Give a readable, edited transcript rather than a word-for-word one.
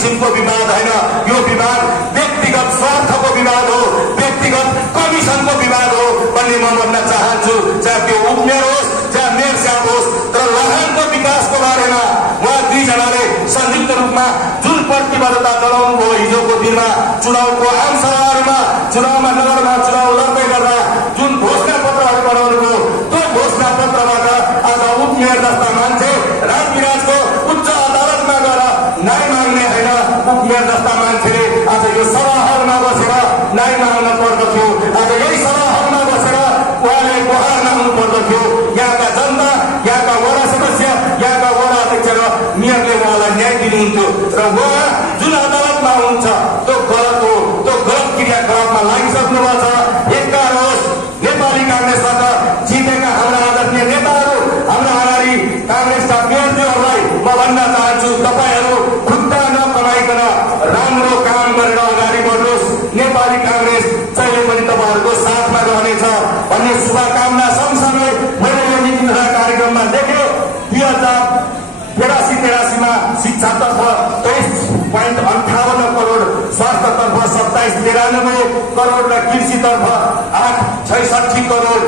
किसिमको विवाद होइन, यो विवाद व्यक्तिगत स्वार्थको विवाद हो, व्यक्तिगत कमिसनको विवाद हो भन्ने म भन्न चाहन्छु। चाहे त्यो उपमेयर होस् चाहे मेयर साहब होस्, तर लाहानको विकासको बारेमा उहाँ दुईजनाले संयुक्त रूपमा जुन प्रतिबद्धता जनाउनु भयो हिजोको दिनमा चुनावको आमसभाहरूमा, चुनावमा नगरमा चुनाव लड्दै गर्दा जुन घोषणा पत्रहरू बनाउनु भयो, त्यो घोषणा पत्रबाट आज उपमेयर जस्ता मान्छे राजविराजको उच्च अदालतमा गएर न्याय माग्ने होइन, उपमेयर जस्ता मान्छेले आज यो सभाहरूमा बसेर न्याय माग्न पर्दथ्यो। आज यही सभाहरूमा बसेर उहाँले गुहार माग्नु पर्दथ्यो। यहाँका जनता, यहाँका वडा सदस्य, यहाँका वडा अध्यक्ष र मेयरले उहाँलाई न्याय दिनुहुन्थ्यो र उहाँ जुन अदालतमा हुन्छ त्यो गलत हो, त्यो गलत क्रियाकलापमा लागिसक्नु भएको छ। एककार होस्, नेपाली कांग्रेसबाट जितेका हाम्रा आदरणीय नेताहरू, हाम्रा अगाडि कांग्रेसका मेयरज्यूहरूलाई म भन्न चाहन्छु, तपाईहरू खुट्टा नकमाइकन राम्रो काम गरेर अगाडि बढ्नुहोस्। नेपाली कांग्रेस जहिले पनि तपाईँहरूको साथमा रहनेछ भन्ने शुभकामना सँगसँगै मैले यो नीति तथा कार्यक्रममा देखेँ 2082-83मा शिक्षातर्फ 23.58 करोड, स्वास्थ्यतर्फ 27.93 करोड र कृषितर्फ 8.66 करोड